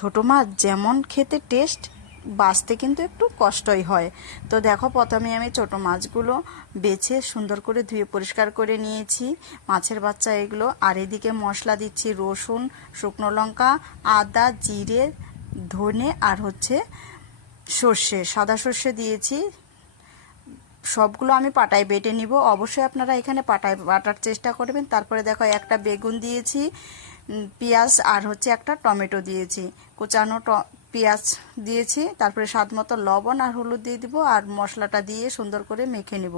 ছোট মাছ যেমন খেতে টেস্ট, বাছতে কিন্তু একটু কষ্টই হয়। তো দেখো, প্রথমে আমি ছোট মাছগুলো বেছে সুন্দর করে ধুয়ে পরিষ্কার করে নিয়েছি, মাছের বাচ্চা এগুলো। আর এদিকে মশলা দিচ্ছি রসুন, শুকনো লঙ্কা, আদা, জিরে, ধনে আর সর্ষে, সাদা সর্ষে দিয়েছি। সবগুলো আমি পাটায় বেটে নিব। অবশ্যই আপনারা এখানে পাটায় বাটার চেষ্টা করবেন। তারপরে দেখো, একটা বেগুন দিয়েছি, পেঁয়াজ আর একটা টমেটো দিয়েছি, কুচানো পেঁয়াজ দিয়েছি। তারপরে স্বাদ মতো লবণ আর হলুদ দিয়ে দিব, আর মশলাটা দিয়ে সুন্দর করে মেখে নেব।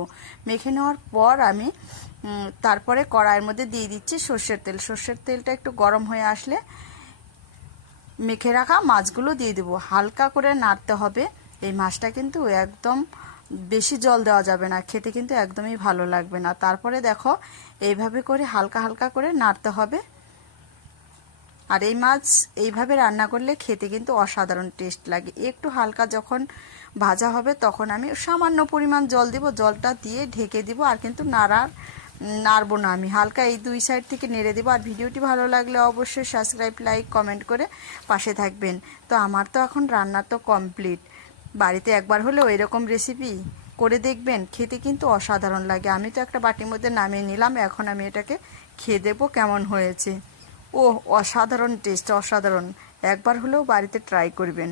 মেখে নেওয়ার পর আমি তারপরে কড়াইয়ের মধ্যে দিয়ে দিচ্ছি সর্ষের তেল। সর্ষের তেলটা একটু গরম হয়ে আসলে মেখে রাখা মাছগুলো দিয়ে দেবো। হালকা করে নাড়তে হবে। এই মাছটা কিন্তু একদম বেশি জল দেওয়া যাবে না, খেতে কিন্তু একদমই ভালো লাগবে না। তারপরে দেখো, এইভাবে করে হালকা হালকা করে নাড়তে হবে। আর এই মাছ এইভাবে রান্না করলে খেতে কিন্তু অসাধারণ টেস্ট লাগে। একটু হালকা যখন ভাজা হবে তখন আমি সামান্য পরিমাণ জল দিব, জলটা দিয়ে ঢেকে দিব। আর কিন্তু নাড়বো না, আমি হালকা এই দুই সাইড থেকে নেড়ে দেবো। আর ভিডিওটি ভালো লাগলে অবশ্যই সাবস্ক্রাইব, লাইক, কমেন্ট করে পাশে থাকবেন। তো আমার তো এখন রান্না তো কমপ্লিট। বাড়িতে একবার হলেও এরকম রেসিপি করে দেখবেন, খেতে কিন্তু অসাধারণ লাগে। আমি তো একটা বাটির মধ্যে নামিয়ে নিলাম, এখন আমি এটাকে খেয়ে দেবো কেমন হয়েছে। ও অসাধারণ টেস্ট, অসাধারণ। একবার হলেও বাড়িতে ট্রাই করবেন।